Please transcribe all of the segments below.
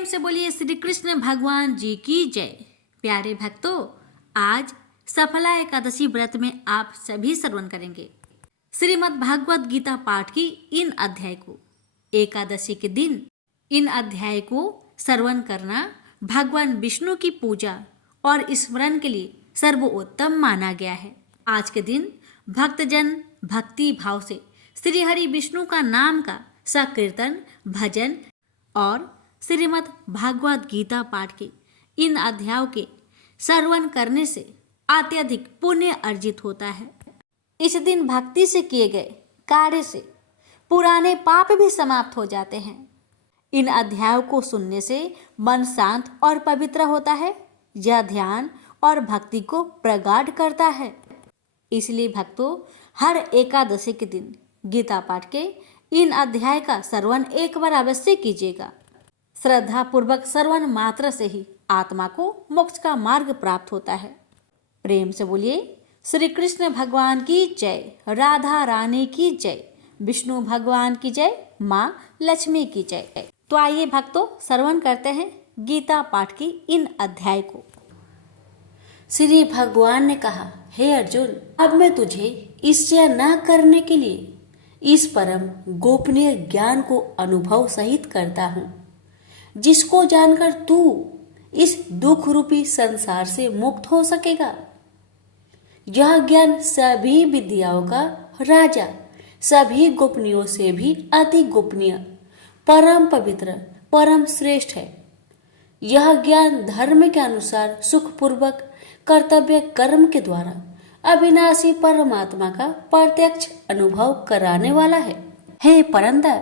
प्रेम से बोलिए श्री कृष्ण भगवान जी की जय। प्यारे भक्तों, आज सफला एकादशी व्रत में आप सभी श्रवण करेंगे श्रीमद् भागवत गीता पाठ की इन अध्याय को। एकादशी के दिन इन अध्याय को श्रवण करना भगवान विष्णु की पूजा और स्मरण के लिए सर्वोत्तम माना गया है। आज के दिन भक्तजन भक्ति भाव से श्री हरि विष्णु का नाम का संकीर्तन, भजन और श्रीमद् भागवत गीता पाठ के इन अध्यायों के श्रवण करने से अत्यधिक पुण्य अर्जित होता है। इस दिन भक्ति से किए गए कार्य से पुराने पाप भी समाप्त हो जाते हैं। इन अध्यायों को सुनने से मन शांत और पवित्र होता है। यह ध्यान और भक्ति को प्रगाढ़ करता है। इसलिए भक्तों, हर एकादशी के दिन गीता पाठ के इन अध्याय का श्रवण एक बार अवश्य कीजिएगा। श्रद्धा पूर्वक श्रवण मात्र से ही आत्मा को मोक्ष का मार्ग प्राप्त होता है। प्रेम से बोलिए श्री कृष्ण भगवान की जय, राधा रानी की जय, विष्णु भगवान की जय, माँ लक्ष्मी की जय। तो आइए भक्तों, श्रवण करते हैं गीता पाठ की इन अध्याय को। श्री भगवान ने कहा, हे अर्जुन, अब मैं तुझे ईर्ष्या न करने के लिए इस परम गोपनीय ज्ञान को अनुभव सहित करता हूँ, जिसको जानकर तू इस दुख रूपी संसार से मुक्त हो सकेगा। यह ज्ञान सभी विद्याओं का राजा, सभी गोपनीयों से भी अति गोपनीय, परम पवित्र, परम श्रेष्ठ है। यह ज्ञान धर्म के अनुसार सुखपूर्वक कर्तव्य कर्म के द्वारा अविनाशी परमात्मा का प्रत्यक्ष अनुभव कराने वाला है। हे परंतर,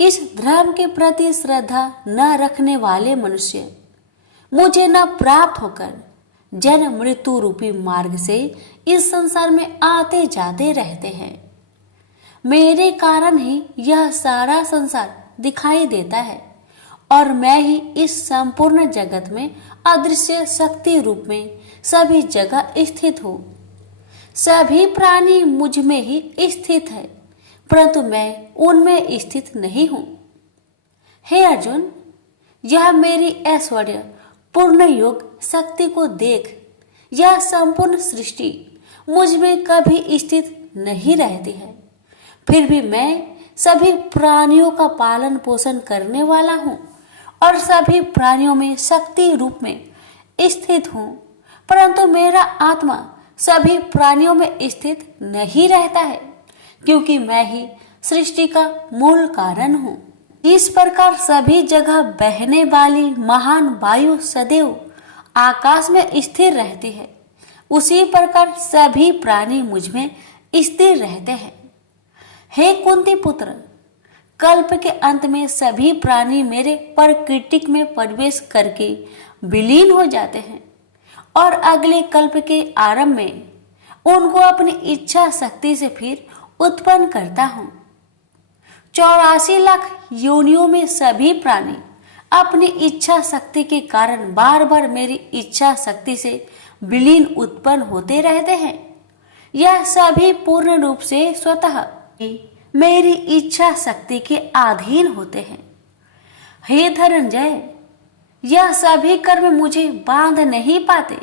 इस धर्म के प्रति श्रद्धा न रखने वाले मनुष्य मुझे न प्राप्त होकर जन्म मृत्यु रूपी मार्ग से इस संसार में आते जाते रहते हैं। मेरे कारण ही यह सारा संसार दिखाई देता है और मैं ही इस संपूर्ण जगत में अदृश्य शक्ति रूप में सभी जगह स्थित हूँ। सभी प्राणी मुझ में ही स्थित है, परंतु मैं उनमें स्थित नहीं हूं। हे अर्जुन, यह मेरी ऐश्वर्य पूर्ण योग शक्ति को देख। यह संपूर्ण सृष्टि मुझ में कभी स्थित नहीं रहती है, फिर भी मैं सभी प्राणियों का पालन पोषण करने वाला हूं और सभी प्राणियों में शक्ति रूप में स्थित हूं, परंतु मेरा आत्मा सभी प्राणियों में स्थित नहीं रहता है, क्योंकि मैं ही सृष्टि का मूल कारण हूँ। इस प्रकार सभी जगह बहने वाली महान वायु सदैव आकाश में स्थिर रहती है, उसी प्रकार सभी प्राणी मुझ में स्थिर रहते हैं। हे कुंती पुत्र, कल्प के अंत में सभी प्राणी मेरे प्रकृतिक में प्रवेश करके विलीन हो जाते हैं और अगले कल्प के आरंभ में उनको अपनी इच्छा शक्ति से फिर उत्पन्न करता हूँ। 84 लाख योनियों में सभी प्राणी अपनी इच्छा शक्ति के कारण बार बार मेरी इच्छा शक्ति से विलीन उत्पन्न होते रहते हैं। यह सभी पूर्ण रूप से स्वतः मेरी इच्छा शक्ति के अधीन होते हैं। हे धनंजय, यह सभी कर्म मुझे बांध नहीं पाते,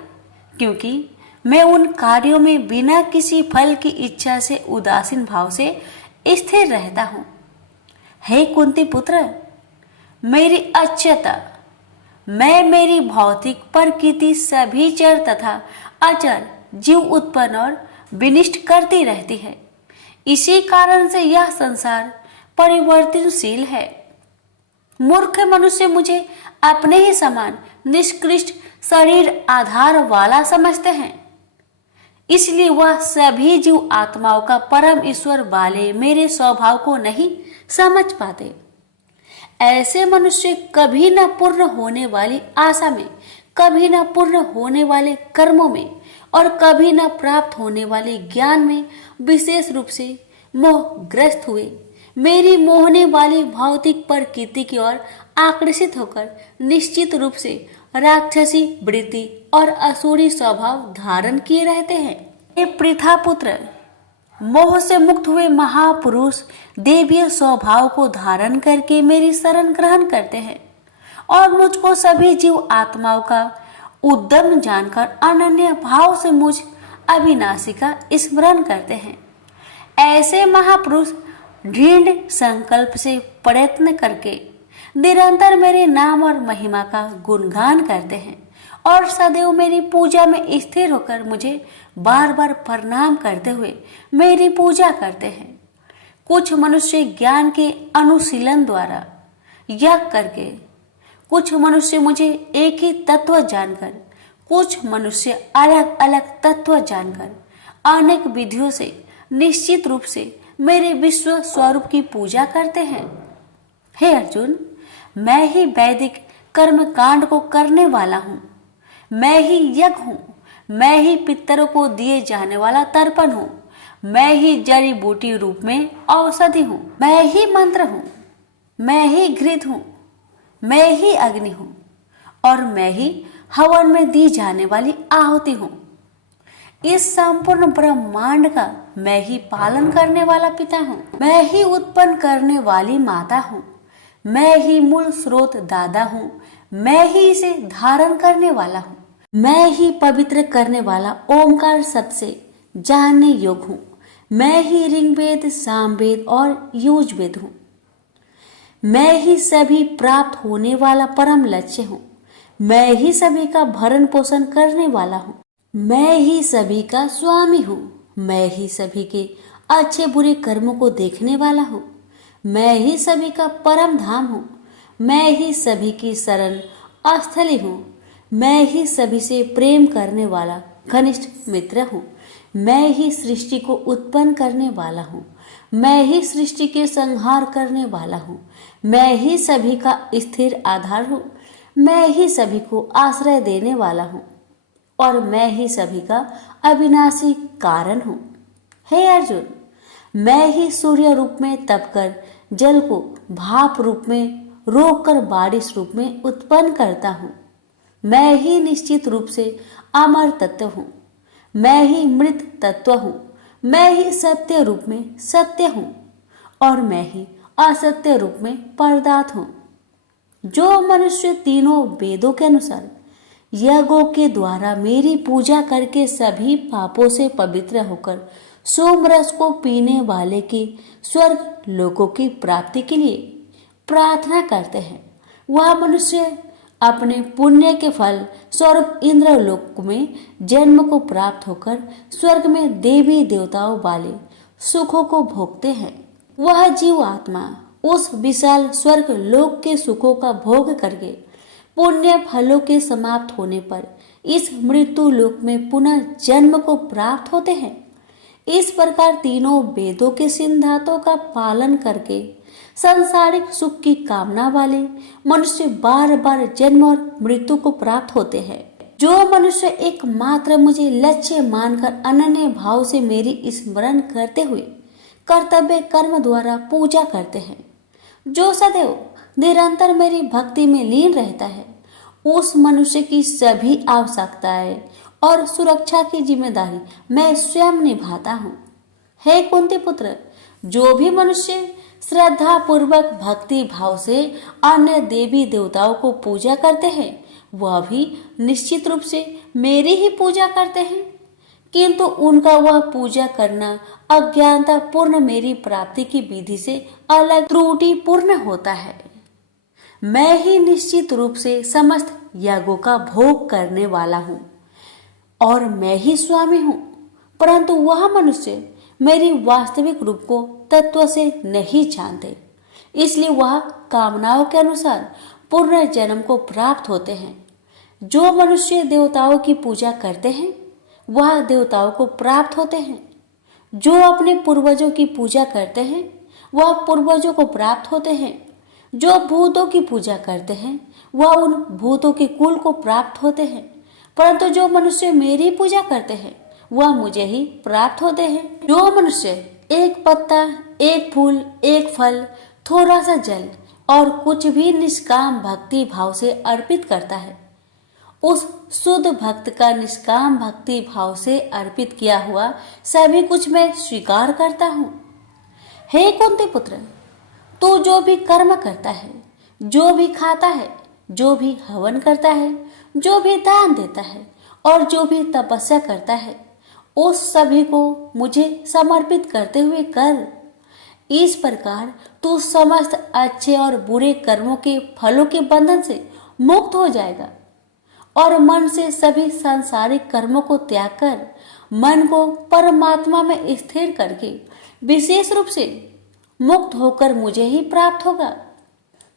क्योंकि मैं उन कार्यों में बिना किसी फल की इच्छा से उदासीन भाव से स्थिर रहता हूँ। हे कुंती पुत्र, मेरी अक्षयता, मैं मेरी भौतिक प्रकृति सभी चर तथा अचर जीव उत्पन्न और विनिष्ट करती रहती है। इसी कारण से यह संसार परिवर्तनशील है। मूर्ख मनुष्य मुझे अपने ही समान निष्कृष्ट शरीर आधार वाला समझते हैं, इसलिए वह सभी जीव आत्माओं का परम ईश्वर वाले मेरे स्वभाव को नहीं समझ पाते। ऐसे मनुष्य कभी न पूर्ण होने वाली आशा में, कभी न पूर्ण होने वाले कर्मों में और कभी न प्राप्त होने वाले ज्ञान में विशेष रूप से मोहग्रस्त हुए मेरी मोहने वाली भौतिक प्रकृति की ओर आकर्षित होकर निश्चित रूप से राक्षसी वृत्ति और असुरी स्वभाव धारण किए रहते हैं। हे पृथा पुत्र, मोह से मुक्त हुए महापुरुष देवीय स्वभाव को धारण करके मेरी शरण ग्रहण करते हैं और मुझको सभी जीव आत्माओं का उद्यम जानकर अनन्य भाव से मुझ अविनाशी का स्मरण करते हैं। ऐसे महापुरुष दृढ़ संकल्प से प्रयत्न करके निरंतर मेरे नाम और महिमा का गुणगान करते हैं और सदैव मेरी पूजा में स्थिर होकर मुझे बार बार प्रणाम करते हुए मेरी पूजा करते हैं। कुछ मनुष्य ज्ञान के अनुशीलन द्वारा यज्ञ करके, कुछ मनुष्य मुझे एक ही तत्व जानकर, कुछ मनुष्य अलग अलग तत्व जानकर अनेक विधियों से निश्चित रूप से मेरे विश्व स्वरूप की पूजा करते हैं। हे अर्जुन, मैं ही वैदिक कर्म कांड को करने वाला हूँ, मैं ही यज्ञ हूँ, मैं ही पितरों को दिए जाने वाला तर्पण हूँ, मैं ही जड़ी बूटी रूप में औषधि हूँ, मैं ही मंत्र हूँ, मैं ही घृत हूँ, मैं ही अग्नि हूँ और मैं ही हवन में दी जाने वाली आहुति हूँ। इस संपूर्ण ब्रह्मांड का मैं ही पालन करने वाला पिता हूँ, मैं ही उत्पन्न करने वाली माता हूँ, मैं ही मूल स्रोत दादा हूँ, मैं ही इसे धारण करने वाला हूँ, मैं ही पवित्र करने वाला ओमकार शब्द से जानने योग्य हूँ, मैं ही ऋग्वेद, सामवेद और यजुर्वेद हूँ, मैं ही सभी प्राप्त होने वाला परम लक्ष्य हूँ, मैं ही सभी का भरण पोषण करने वाला हूँ, मैं ही सभी का स्वामी हूँ, मैं ही सभी के अच्छे बुरे कर्मों को देखने वाला हूँ, मैं ही सभी का परम धाम हूँ, मैं ही सभी की शरण स्थली हूँ, मैं ही सभी से प्रेम करने वाला घनिष्ठ मित्र हूँ, मैं ही सृष्टि को उत्पन्न करने वाला हूँ, मैं ही सृष्टि के संहार करने वाला हूँ, मैं ही सभी का स्थिर आधार हूँ, मैं ही सभी को आश्रय देने वाला हूँ और मैं ही सभी का अविनाशी कारण हूँ। हे अर्जुन, मैं ही सूर्य रूप में तपकर जल को भाप रूप में रोककर बारिश रूप में उत्पन्न करता हूँ, मैं ही निश्चित रूप से अमर तत्व हूँ, मैं ही मृत तत्व हूँ, मैं ही सत्य रूप में सत्य हूँ और मैं ही असत्य रूप में पदार्थ हूँ। जो मनुष्य तीनों वेदों के अनुसार यज्ञों के द्वारा मेरी पूजा करके सभी पापों से पवित्र होकर सोमरस को पीने वाले के स्वर्ग लोकों की प्राप्ति के लिए प्रार्थना करते हैं, वह मनुष्य अपने पुण्य के फल स्वरूप इंद्रलोक में जन्म को प्राप्त होकर स्वर्ग में देवी देवताओं वाले सुखों को भोगते हैं। वह जीव आत्मा उस विशाल स्वर्ग लोक के सुखों का भोग करके पुण्य फलों के समाप्त होने पर इस मृत्यु लोक में पुनः जन्म को प्राप्त होते हैं। इस प्रकार तीनों वेदों के सिद्धांतों का पालन करके सांसारिक सुख की कामना वाले मनुष्य बार बार जन्म और मृत्यु को प्राप्त होते हैं। जो मनुष्य एकमात्र मुझे लक्ष्य मानकर अनन्य भाव से मेरी स्मरण करते हुए कर्तव्य कर्म द्वारा पूजा करते हैं, जो सदैव निरंतर मेरी भक्ति में लीन रहता है, उस मनुष्य की सभी आवश्यकताएं और सुरक्षा की जिम्मेदारी मैं स्वयं निभाता हूँ। हे कुंती पुत्र, जो भी मनुष्य श्रद्धा पूर्वक भक्ति भाव से अन्य देवी देवताओं को पूजा करते हैं, वह भी निश्चित रूप से मेरी ही पूजा करते हैं, किंतु उनका वह पूजा करना अज्ञानता पूर्ण मेरी प्राप्ति की विधि से अलग त्रुटि पूर्ण होता है। मैं ही निश्चित रूप से समस्त यागों का भोग करने वाला हूँ और मैं ही स्वामी हूँ, परंतु वह मनुष्य मेरी वास्तविक रूप को तत्व से नहीं जानते, इसलिए वह कामनाओं के अनुसार पूर्ण जन्म को प्राप्त होते हैं। जो मनुष्य देवताओं की पूजा करते हैं वह देवताओं को प्राप्त होते हैं, जो अपने पूर्वजों की पूजा करते हैं वह पूर्वजों को प्राप्त होते हैं, जो भूतों की पूजा करते हैं वह उन भूतों के कुल को प्राप्त होते हैं, परंतु जो मनुष्य मेरी पूजा करते हैं वह मुझे ही प्राप्त होते हैं। जो मनुष्य एक पत्ता, एक फूल, एक फल, थोड़ा सा जल और कुछ भी निष्काम भक्ति भाव से अर्पित करता है, उस शुद्ध भक्त का निष्काम भक्ति भाव से अर्पित किया हुआ सभी कुछ मैं स्वीकार करता हूँ। हे कुंती पुत्र, तू जो भी कर्म करता है, जो भी खाता है, जो भी हवन करता है, जो भी दान देता है और जो भी तपस्या करता है, उस सभी को मुझे समर्पित करते हुए कर। इस प्रकार तू समस्त अच्छे और बुरे कर्मों के फलों के बंधन से मुक्त हो जाएगा और मन से सभी सांसारिक कर्मों को त्याग कर मन को परमात्मा में स्थिर करके विशेष रूप से मुक्त होकर मुझे ही प्राप्त होगा।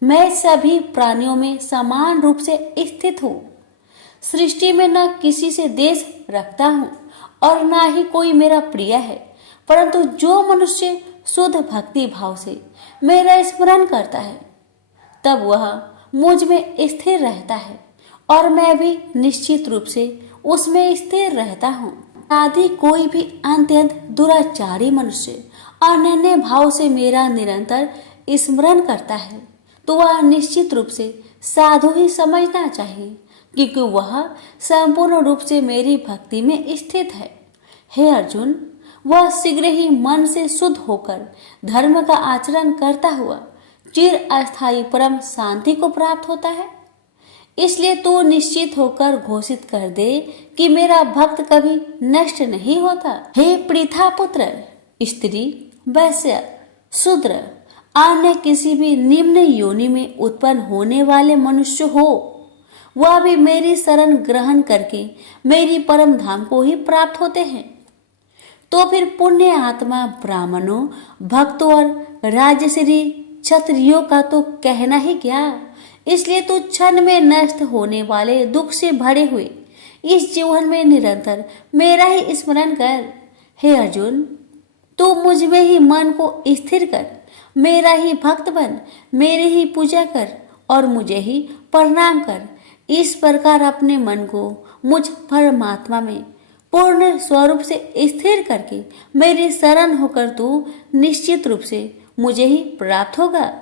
मैं सभी प्राणियों में समान रूप से स्थित हूँ। सृष्टि में न किसी से देश रखता हूँ और न ही कोई मेरा प्रिय है, परंतु जो मनुष्य शुद्ध भक्ति भाव से मेरा स्मरण करता है तब वह मुझ में स्थिर रहता है और मैं भी निश्चित रूप से उसमें स्थिर रहता हूँ। यदि कोई भी अत्यंत दुराचारी मनुष्य अनन्य भाव से मेरा निरंतर स्मरण करता है तो वह निश्चित रूप से साधु ही समझना चाहिए, क्योंकि वह संपूर्ण रूप से मेरी भक्ति में स्थित है। हे अर्जुन, वह शीघ्र ही मन से शुद्ध होकर धर्म का आचरण करता हुआ चिर अस्थायी परम शांति को प्राप्त होता है। इसलिए तू निश्चित होकर घोषित कर दे कि मेरा भक्त कभी नष्ट नहीं होता। हे पृथा पुत्र, स्त्री, वैश्य, शूद्र, अन्य किसी भी निम्न योनि में उत्पन्न होने वाले मनुष्य हो, वह भी मेरी शरण ग्रहण करके मेरी परम धाम को ही प्राप्त होते हैं। तो फिर पुण्य आत्मा ब्राह्मणों, भक्तों और राजश्री क्षत्रियों का तो कहना ही क्या। इसलिए तू क्षण में नष्ट होने वाले दुख से भरे हुए इस जीवन में निरंतर मेरा ही स्मरण कर। हे अर्जुन, तू मुझ में ही मन को स्थिर कर, मेरा ही भक्त बन, मेरी ही पूजा कर और मुझे ही प्रणाम कर। इस प्रकार अपने मन को मुझ परमात्मा में पूर्ण स्वरूप से स्थिर करके मेरी शरण होकर तू निश्चित रूप से मुझे ही प्राप्त होगा।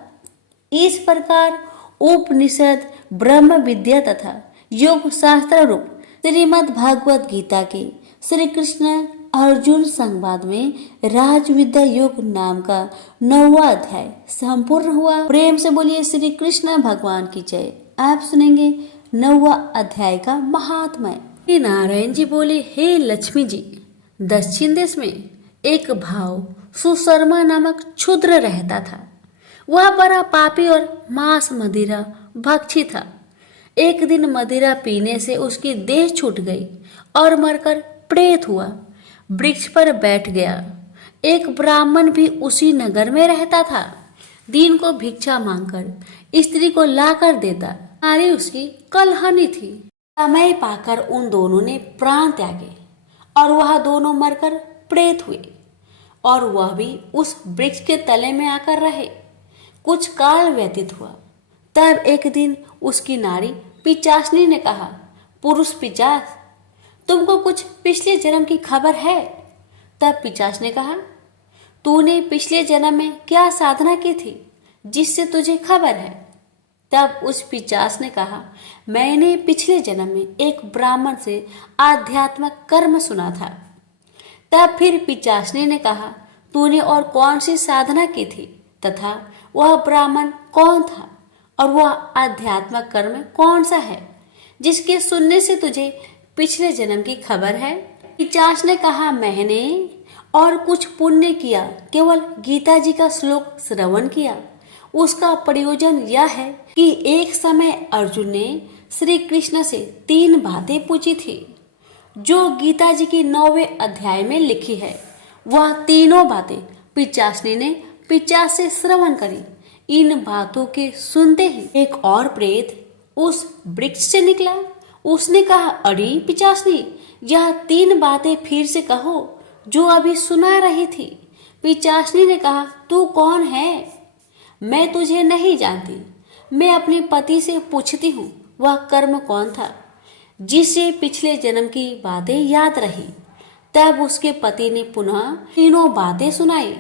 इस प्रकार उपनिषद, ब्रह्म विद्या तथा योग शास्त्र रूप श्रीमद् भागवत गीता के श्री कृष्ण अर्जुन संवाद में राज विद्या योग नाम का 9वां अध्याय संपूर्ण हुआ। प्रेम से बोलिए श्री कृष्ण भगवान की जय। आप सुनेंगे 9वां अध्याय का महात्म्य। श्री नारायण जी बोले, हे लक्ष्मी जी, दक्षिण देश में एक भाव सुशर्मा नामक क्षुद्र रहता था। वह बड़ा पापी और मांस मदिरा भक्षी था। एक दिन मदिरा पीने से उसकी देह छूट गई और मरकर प्रेत हुआ। वृक्ष पर बैठ गया। एक ब्राह्मण भी उसी नगर में रहता था। दिन को भिक्षा मांगकर स्त्री को लाकर देता। नारी उसकी कलहनी थी। समय पाकर उन दोनों ने प्राण त्यागे और वह दोनों मरकर प्रेत हुए और वह भी उस वृक्ष के तले में आकर रहे। कुछ काल व्यतीत हुआ। तब एक दिन उसकी नारी पिचासनी ने कहा, पुरुष पिचास, तुमको कुछ पिछले जन्म की खबर है? तब पिचास ने कहा, तूने पिछले जन्म में क्या साधना की थी जिससे तुझे खबर है? तब उस पिचास ने कहा, मैंने पिछले जन्म में एक ब्राह्मण से आध्यात्मिक कर्म सुना था। तब फिर पिचासनी ने कहा, तूने और कौन सी साधना की थी तथा वह ब्राह्मण कौन था और वह आध्यात्मिक कर्म कौन सा है जिसके सुनने से तुझे पिछले जन्म की खबर है? पिचास ने कहा, मैंने और कुछ पुण्य किया, केवल गीता जी का श्लोक श्रवण किया। उसका प्रयोजन यह है कि एक समय अर्जुन ने श्री कृष्ण से 3 बातें पूछी थी जो गीता जी की 9वें अध्याय में लिखी है। वह तीनों बातें पिचासनी ने पिचास से श्रवण करी। इन बातों के सुनते ही एक और प्रेत उस वृक्ष से निकला। उसने कहा, अरे पिचासनी, यह 3 बातें फिर से कहो जो अभी सुना रही थी। पिचासनी ने कहा, तू कौन है? मैं तुझे नहीं जानती। मैं अपने पति से पूछती हूँ वह कर्म कौन था जिससे पिछले जन्म की बातें याद रही। तब उसके पति ने पुनः तीनों बातें सुनाई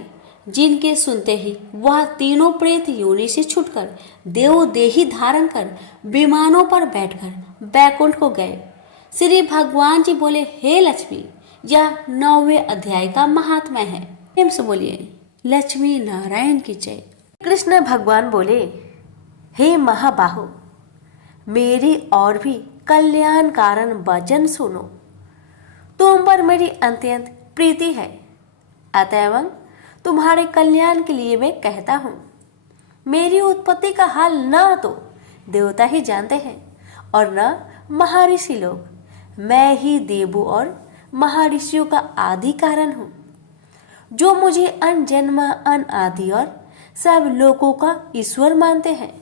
जिनके सुनते ही वह तीनों प्रेत योनि से छूटकर देव देही धारण कर विमानों पर बैठकर बैकुंठ को गए। श्री भगवान जी बोले, हे लक्ष्मी, यह 9वें अध्याय का महात्म्य है। प्रेम से बोलिए लक्ष्मी नारायण की जय। कृष्ण भगवान बोले, हे महाबाहो, मेरी और भी कल्याण कारण वचन सुनो। तुम पर मेरी अत्यंत प्रीति है, अतएव तुम्हारे कल्याण के लिए मैं कहता हूँ। मेरी उत्पत्ति का हाल न तो देवता ही जानते हैं और न महर्षि लोग। मैं ही देवों और महर्षियों का आदि कारण हूँ। जो मुझे अनजन्मा अनादि और सब लोगों का ईश्वर मानते हैं,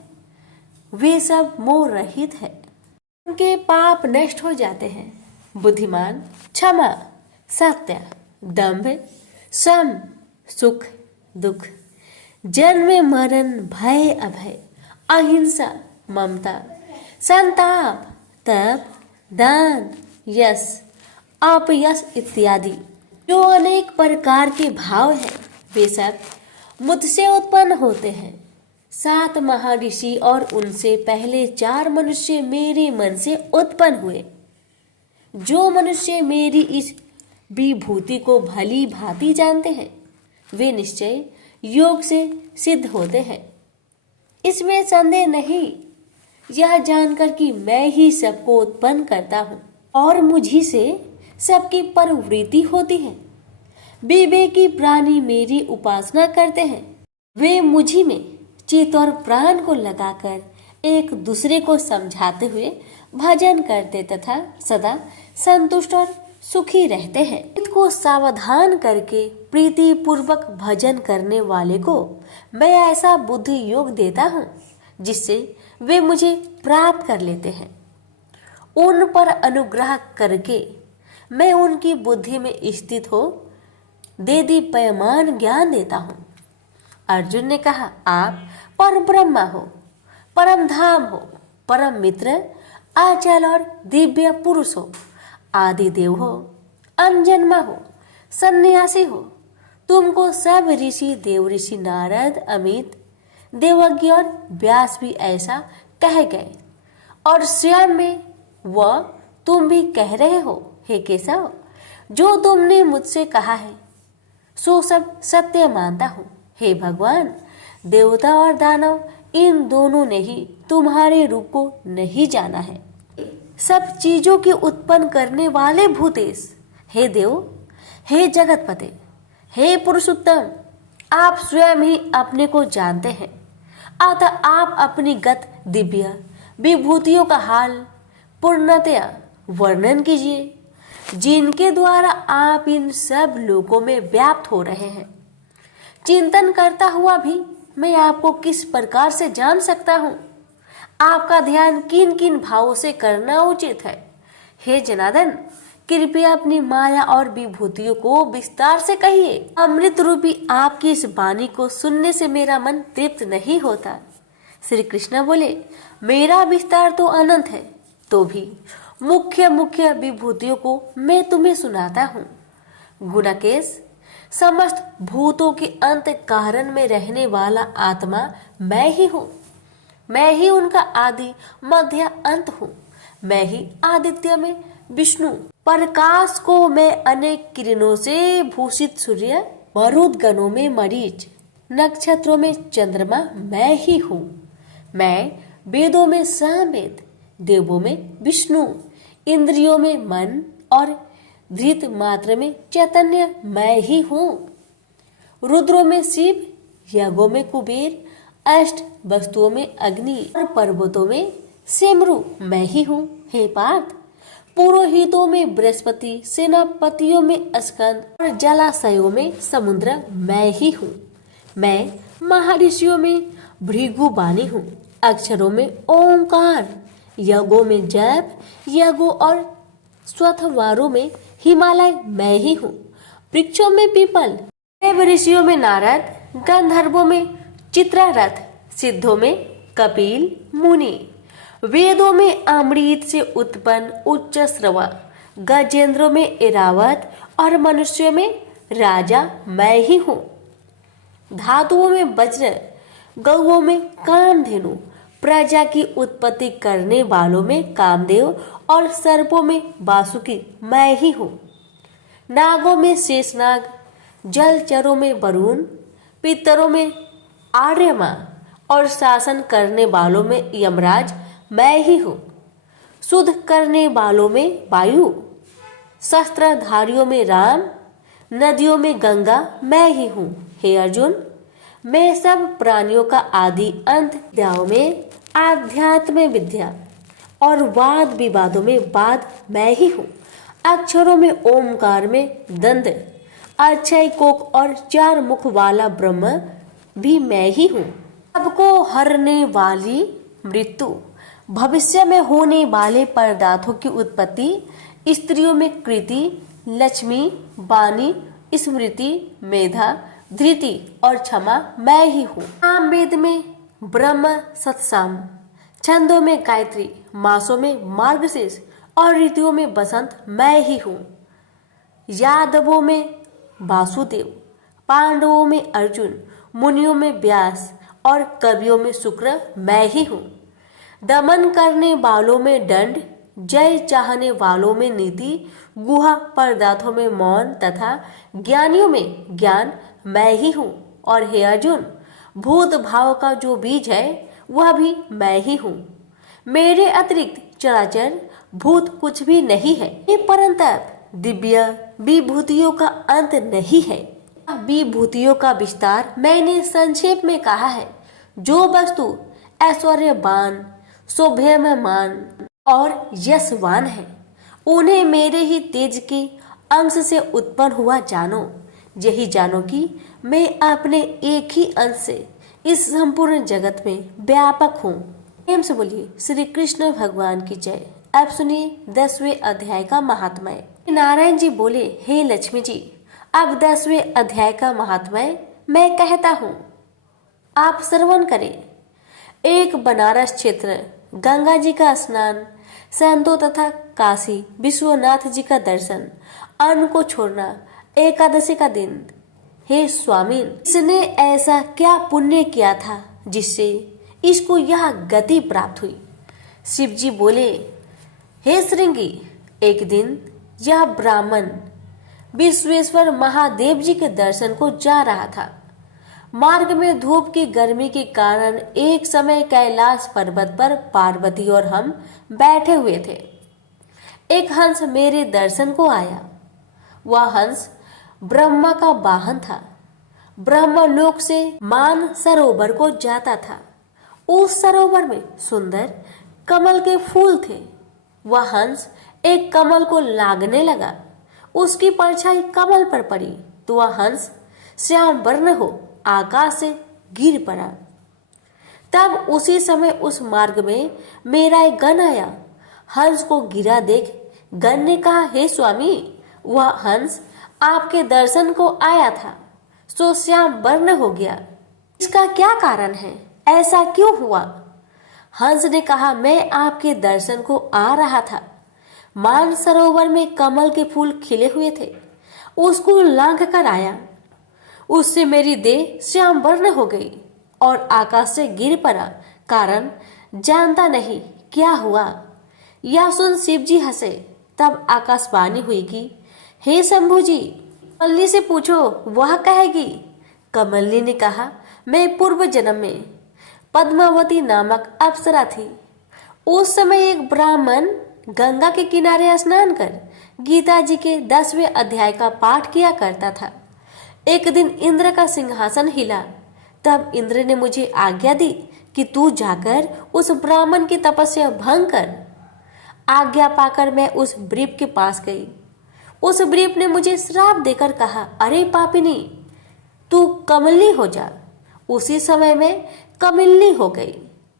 वे सब मोह रहित है। उनके पाप नष्ट हो जाते हैं। बुद्धिमान, क्षमा, सत्य, दंभ, सम, सुख, दुख, जन्म मरण, भय अभय, अहिंसा, ममता, संताप, तप, दान, यश, अपयश इत्यादि जो अनेक प्रकार के भाव हैं, वे सब मुझसे उत्पन्न होते हैं। 7 महर्षि और उनसे पहले 4 मनुष्य मेरे मन से उत्पन्न हुए। जो मनुष्य मेरी इस विभूति को भली भांति जानते हैं, वे निश्चय योग से सिद्ध होते हैं। इसमें संदेह नहीं, यह जानकर कि मैं ही सबको उत्पन्न करता हूँ और मुझी से सबकी प्रवृत्ति होती है। विवेकी प्राणी मेरी उपासना करते हैं। वे मुझी में चित्त और प्राण को लगाकर एक दूसरे को समझाते हुए भजन करते तथा सदा संतुष्ट और सुखी रहते हैं। चित्त को सावधान करके प्रीति पूर्वक भजन करने वाले को मैं ऐसा बुद्धि योग देता हूँ जिससे वे मुझे प्राप्त कर लेते हैं। उन पर अनुग्रह करके मैं उनकी बुद्धि में स्थित हो देदीप्यमान ज्ञान देता हूँ। अर्जुन ने कहा, आप परम ब्रह्मा हो, परम धाम हो, परम मित्र, अचल और दिव्य पुरुष हो, आदि देव हो, अनजन्मा हो, सन्यासी हो। तुमको सब ऋषि, देव ऋषि, नारद, अमित, देवज्ञ और व्यास भी ऐसा कह गए और स्वयं में वह तुम भी कह रहे हो। हे केशव, जो तुमने मुझसे कहा है सो सब सत्य मानता हूँ। हे भगवान, देवता और दानव इन दोनों ने ही तुम्हारे रूप को नहीं जाना है। सब चीजों के उत्पन्न करने वाले भूतेश, हे देव, हे जगतपते, हे पुरुषोत्तम, आप स्वयं ही अपने को जानते हैं। अतः आप अपनी गत दिव्य विभूतियों का हाल पूर्णतया वर्णन कीजिए, जिनके द्वारा आप इन सब लोगों में व्याप्त हो रहे हैं। चिंतन करता हुआ भी मैं आपको किस प्रकार से जान सकता हूँ? आपका ध्यान किन किन भावों से करना उचित है? हे जनार्दन, कृपया अपनी माया और विभूतियों को विस्तार से कहिए। अमृत रूपी आपकी इस वाणी को सुनने से मेरा मन तृप्त नहीं होता। श्री कृष्ण बोले, मेरा विस्तार तो अनंत है, तो भी मुख्य मुख्य विभूतियों को मैं तुम्हें सुनाता हूँ। गुणकेश, समस्त भूतों के अंत कारण में रहने वाला आत्मा मैं ही हूँ। मैं ही उनका आदि मध्य अंत हूँ। मैं ही आदित्य में विष्णु, प्रकाश को मैं अनेक किरणों से भूषित सूर्य, मरुद गणों में मरीच, नक्षत्रों में चंद्रमा मैं ही हूँ। मैं वेदों में सामवेद, देवों में विष्णु, इंद्रियों में मन और धृत मात्र में चैतन्य मैं ही हूँ। रुद्रों में शिव, यज्ञों में कुबेर, अष्ट वस्तुओं में अग्नि और पर्वतों में सेमरु मैं ही हूँ। हे पार्थ, पुरोहितों में बृहस्पति, सेनापतियों में स्कंद और जलाशयों में समुद्र मैं ही हूँ। मैं महर्षियों में भृगुबानी हूँ, अक्षरों में ओंकार, यज्ञों में जप, यज्ञों और स्वथवारों में हिमालय मैं ही हूँ। वृक्षों में पीपल, देव ऋषियों में नारद, गंधर्वों में चित्ररथ, सिद्धों में कपिल मुनि, वेदों में अमृत से उत्पन्न उच्च श्रवा, गजेंद्रों में ऐरावत और मनुष्यों में राजा मैं ही हूँ। धातुओं में वज्र, गौओं में कामधेनु, प्रजा की उत्पत्ति करने वालों में कामदेव और सर्पों में वासुकी मैं ही हूँ। नागों में शेषनाग, जलचरों में वरुण, पितरों में आर्यमा और शासन करने वालों में यमराज मैं ही हूँ। शुद्ध करने वालों में वायु, शस्त्रधारियों में राम, नदियों में गंगा मैं ही हूँ। हे अर्जुन, मैं सब प्राणियों का आदि अंत, विद्याओं में आध्यात्म विद्या और वाद विवादों में वाद मैं ही हूँ। अक्षरों में ओमकार में दंड, अक्षय कोक और 4 मुख वाला ब्रह्म भी मैं ही हूँ। सबको हरने वाली मृत्यु, भविष्य में होने वाले पदार्थों की उत्पत्ति, स्त्रियों में कृति, लक्ष्मी, वाणी, स्मृति, मेधा, धृति और क्षमा मैं ही हूँ। साम वेद में ब्रह्म सतसाम, छंदों में गायत्री, मासों में मार्गशीर्ष और ऋतुओं में बसंत मैं ही हूँ। यादवों में वासुदेव, पांडवों में अर्जुन, मुनियों में व्यास और कवियों में शुक्र मैं ही हूँ। दमन करने वालों में दंड, जय चाहने वालों में नीति, गुहा पदार्थों में मौन तथा ज्ञानियों में ज्ञान मैं ही हूँ। और हे अर्जुन, भूत भाव का जो बीज है वह भी मैं ही हूँ। मेरे अतिरिक्त चराचर भूत कुछ भी नहीं है। ये परंतप दिव्य विभूतियों का अंत नहीं है। विभूतियों का विस्तार मैंने संक्षेप में कहा है। जो वस्तु ऐश्वर्यवान, शोभ्यमान और यशवान है, उन्हें मेरे ही तेज के अंश से उत्पन्न हुआ जानो। यही जानो कि मैं अपने एक ही अंश से इस संपूर्ण जगत में व्यापक हूँ। प्रेम से बोलिए श्री कृष्ण भगवान की जय। अब सुनिए 10वें अध्याय का महात्म्य। नारायण जी बोले, हे लक्ष्मी जी, अब 10वें अध्याय का महात्म्य मैं कहता हूँ, आप श्रवण करें। एक बनारस क्षेत्र, गंगा जी का स्नान, संतों तथा काशी विश्वनाथ जी का दर्शन, अन्न को छोड़ना, एकादशी का दिन। हे स्वामी, इसने ऐसा क्या पुण्य किया था जिससे इसको यह गति प्राप्त हुई? शिव जी बोले, हे श्रृंगी, एक दिन यह ब्राह्मण विश्वेश्वर महादेव जी के दर्शन को जा रहा था। मार्ग में धूप की गर्मी के कारण एक समय कैलाश पर्वत पर पार्वती और हम बैठे हुए थे। एक हंस मेरे दर्शन को आया। वह हंस ब्रह्मा का वाहन था। ब्रह्मलोक से मान सरोवर को जाता था। उस सरोवर में सुंदर कमल के फूल थे। वह हंस एक कमल को लागने लगा। उसकी परछाई कमल पर पड़ी तो वह हंस श्याम वर्ण हो आकाश से गिर पड़ा। तब उसी समय उस मार्ग में मेरा एक गण आया। हंस को गिरा देख गण ने कहा, हे स्वामी, वह हंस आपके दर्शन को आया था, सो श्याम वर्ण हो गया। इसका क्या कारण है? ऐसा क्यों हुआ? हंस ने कहा, मैं आपके दर्शन को आ रहा था। मान सरोवर में कमल के फूल खिले हुए थे, उसको लांघ कर आया। उससे मेरी देह श्याम वर्ण हो गई और आकाश से गिर पड़ा। कारण जानता नहीं क्या हुआ। यह सुन शिव जी हंसे। तब आकाशवाणी हुई कि हे शंभु जी, कमलनी से पूछो, वह कहेगी। कमलनी ने कहा, मैं पूर्व जन्म में पद्मावती नामक अप्सरा थी। उस समय एक ब्राह्मण गंगा के किनारे स्नान कर गीता जी के 10वें अध्याय का पाठ किया करता था। एक दिन इंद्र का सिंहासन हिला। तब इंद्र ने मुझे आज्ञा दी कि तू जाकर उस ब्राह्मण की तपस्या भंग कर। आज्ञा पाकर मैं उस ब्रीप के पास गई। उस ब्रीप ने मुझे श्राप देकर कहा, अरे पापिनी, तू कमलनी हो जा। उसी समय मैं कमलनी हो गई।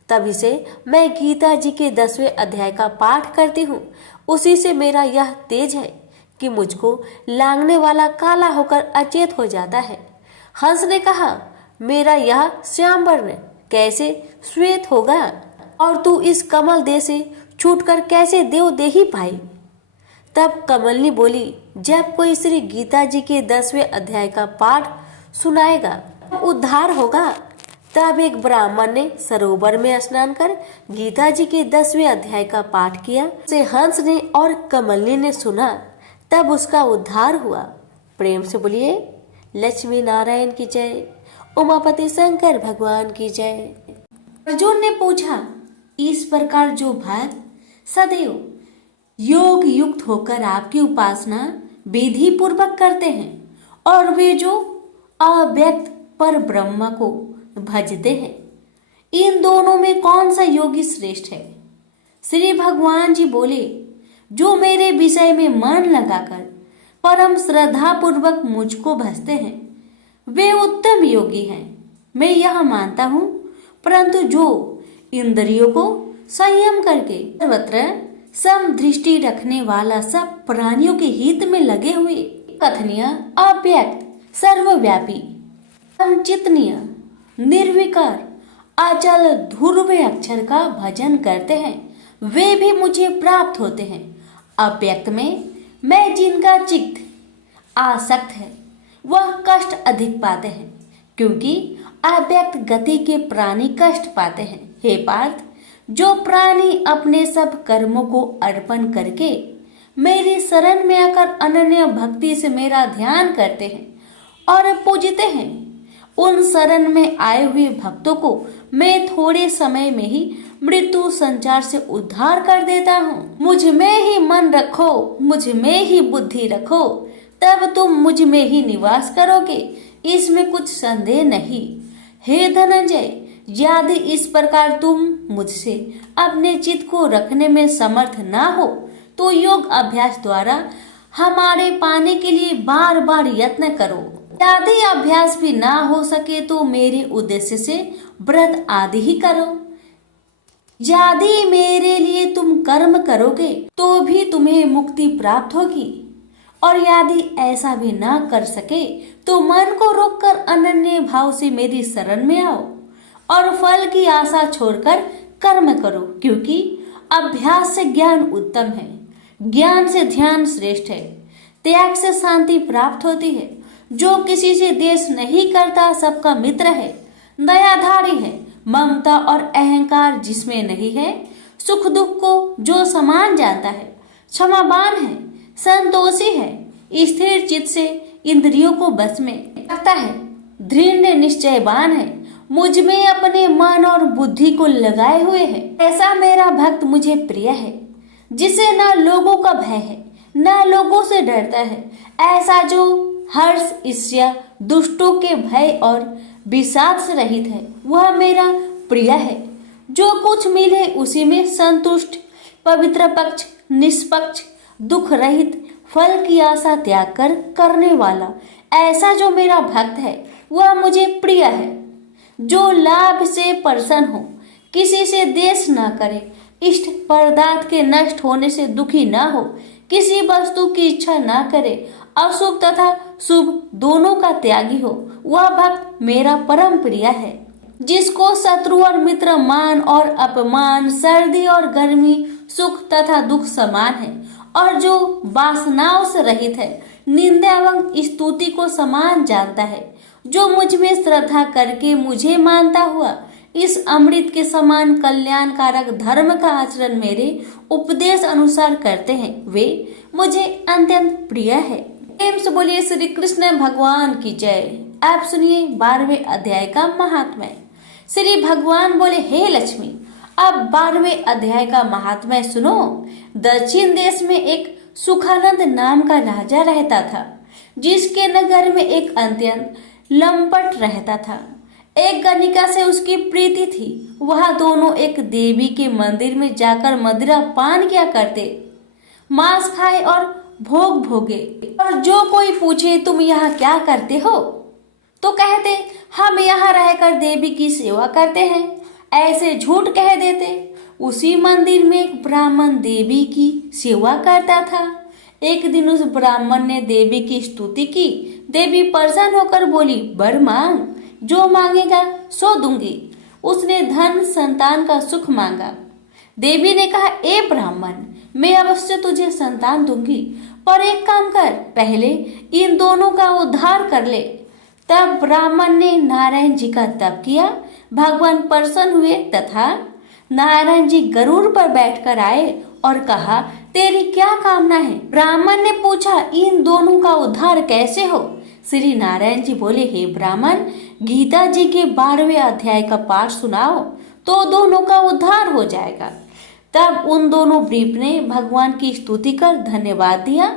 तभी से मैं गीता जी के 10वें अध्याय का पाठ करती हूँ। उसी से मेरा यह तेज है कि मुझको लांघने वाला काला होकर अचेत हो जाता है। हंस ने कहा, मेरा यह श्याम वर्ण कैसे श्वेत होगा और तू इस कमल देह से छूटकर कैसे देव देही पाई? तब कमलनी बोली, जब कोई श्री गीता जी के 10वें अध्याय का पाठ सुनाएगा उद्धार होगा। तब एक ब्राह्मण ने सरोवर में स्नान कर गीता जी के 10वें अध्याय का पाठ किया। उसे हंस ने और कमलनी ने सुना, तब उसका उद्धार हुआ। प्रेम से बोलिए लक्ष्मी नारायण की जय, उमापति शंकर भगवान की जय। अर्जुन ने पूछा, इस प्रकार जो भक्त सदैव योग युक्त होकर आपकी उपासना विधि पूर्वक करते हैं और वे जो अव्यक्त पर ब्रह्म को भजते हैं, इन दोनों में कौन सा योगी श्रेष्ठ है? श्री भगवान जी बोले, जो मेरे विषय में मन लगाकर परम श्रद्धा पूर्वक मुझको भजते हैं वे उत्तम योगी हैं। मैं यह मानता हूँ, परंतु जो इंद्रियों को संयम करके सर्वत्र समदृष्टि रखने वाला सब प्राणियों के हित में लगे हुए कथनीय अव्यक्त सर्वव्यापी अचिंतनीय निर्विकार अचल ध्रुव अक्षर का भजन करते हैं वे भी मुझे प्राप्त होते हैं। अव्यक्त में मैं जिनका चित्त आसक्त है वह कष्ट अधिक पाते हैं, क्योंकि अव्यक्त गति के प्राणी कष्ट पाते हैं। हे पार्थ, जो प्राणी अपने सब कर्मों को अर्पण करके मेरी शरण में आकर अनन्य भक्ति से मेरा ध्यान करते हैं और पूजते हैं, उन शरण में आए हुए भक्तों को मैं थोड़े समय में ही मृत्यु संचार से उद्धार कर देता हूँ। मुझ में ही मन रखो, मुझ में ही बुद्धि रखो, तब तुम मुझ में ही निवास करोगे, इसमें कुछ संदेह नहीं। हे धनंजय, यदि इस प्रकार तुम मुझसे अपने चित्त को रखने में समर्थ ना हो तो योग अभ्यास द्वारा हमारे पाने के लिए बार बार यत्न करो। यदि अभ्यास भी ना हो सके तो मेरे उद्देश्य से व्रत आदि ही करो। यदि मेरे लिए तुम कर्म करोगे तो भी तुम्हें मुक्ति प्राप्त होगी, और यदि ऐसा भी ना कर सके तो मन को रोककर अनन्य भाव से मेरी शरण में आओ और फल की आशा छोड़कर कर्म करो, क्योंकि अभ्यास से ज्ञान उत्तम है, ज्ञान से ध्यान श्रेष्ठ है, त्याग से शांति प्राप्त होती है। जो किसी से द्वेष नहीं करता सबका मित्र है, दयाधारी है, ममता और अहंकार जिसमें नहीं है, सुख दुख को जो समान जानता है, क्षमावान है, संतोषी है, स्थिर चित्त से इंद्रियों को बस में रखता है, दृढ़ निश्चयवान है, मुझ में अपने मन और बुद्धि को लगाए हुए है, ऐसा मेरा भक्त मुझे प्रिय है, जिसे न लोगों का भय है न लोगों से डरता है। ऐसा जो हर्ष ईर्ष्या दुष्टों के भय और विषाद से रहित है वह मेरा प्रिय है। जो कुछ मिले उसी में संतुष्ट, पवित्र पक्ष, निष्पक्ष, दुख रहित, फल की आशा त्याग कर करने वाला, ऐसा जो मेरा भक्त है वह मुझे प्रिय है। जो लाभ से प्रसन्न हो, किसी से द्वेष न करे, इष्ट पदार्थ के नष्ट होने से दुखी न हो, किसी वस्तु की इच्छा न करे, अशुभ तथा शुभ दोनों का त्यागी हो, वह भक्त मेरा परम प्रिय है। जिसको शत्रु और मित्र, मान और अपमान, सर्दी और गर्मी, सुख तथा दुख समान है, और जो वासनाओं से रहित है, निंदा एवं स्तुति को समान जानता है, जो मुझ में श्रद्धा करके मुझे मानता हुआ इस अमृत के समान कल्याणकारक धर्म का आचरण मेरे उपदेश अनुसार करते हैं, वे मुझे अत्यंत प्रिय है। प्रेम से बोलिए श्री कृष्ण भगवान की जय। आप सुनिए 12वें अध्याय का महात्म्य। श्री भगवान बोले, हे लक्ष्मी, अब 12वें अध्याय का महात्म्य सुनो। दक्षिण देश में एक सुखानंद नाम का राजा रहता था, जिसके नगर में एक अत्यंत लंपट रहता था। एक गणिका से उसकी प्रीति थी। वह दोनों एक देवी के मंदिर में जाकर मदिरा पान किया करते, मांस खाए और भोग भोगे। और जो कोई पूछे तुम यहाँ क्या करते हो, तो कहते हम यहाँ रहकर देवी की सेवा करते हैं, ऐसे झूठ कह देते। उसी मंदिर में एक ब्राह्मण देवी की सेवा करता था। एक दिन उस ब्राह्मण ने देवी की स्तुति की। देवी प्रसन्न होकर बोली, वर मांग, जो मांगेगा सो दूंगी। उसने धन संतान का सुख मांगा। देवी ने कहा, ए ब्राह्मण, मैं अवश्य तुझे संतान दूंगी, पर एक काम कर, पहले इन दोनों का उद्धार कर ले। तब ब्राह्मण ने नारायण जी का तप किया। भगवान प्रसन्न हुए तथा नारायण जी गरुड़ पर बैठकर आए और कहा, तेरी क्या कामना है? ब्राह्मण ने पूछा, इन दोनों का उद्धार कैसे हो? श्री नारायण जी बोले, हे ब्राह्मण, गीता जी के 12वें अध्याय का पाठ सुनाओ तो दोनों का उद्धार हो जाएगा। तब उन दोनों ब्रीफ ने भगवान की स्तुति कर धन्यवाद दिया।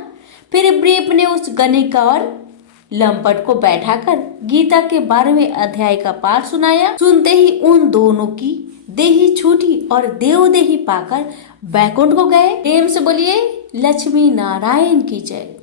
फिर ब्रीफ ने उस गणिका और लंपट को बैठाकर गीता के 12वें अध्याय का पाठ सुनाया। सुनते ही उन दोनों की देही छूटी और देवदेही पाकर बैकुंठ को गए। प्रेम से बोलिए लक्ष्मी नारायण की जय।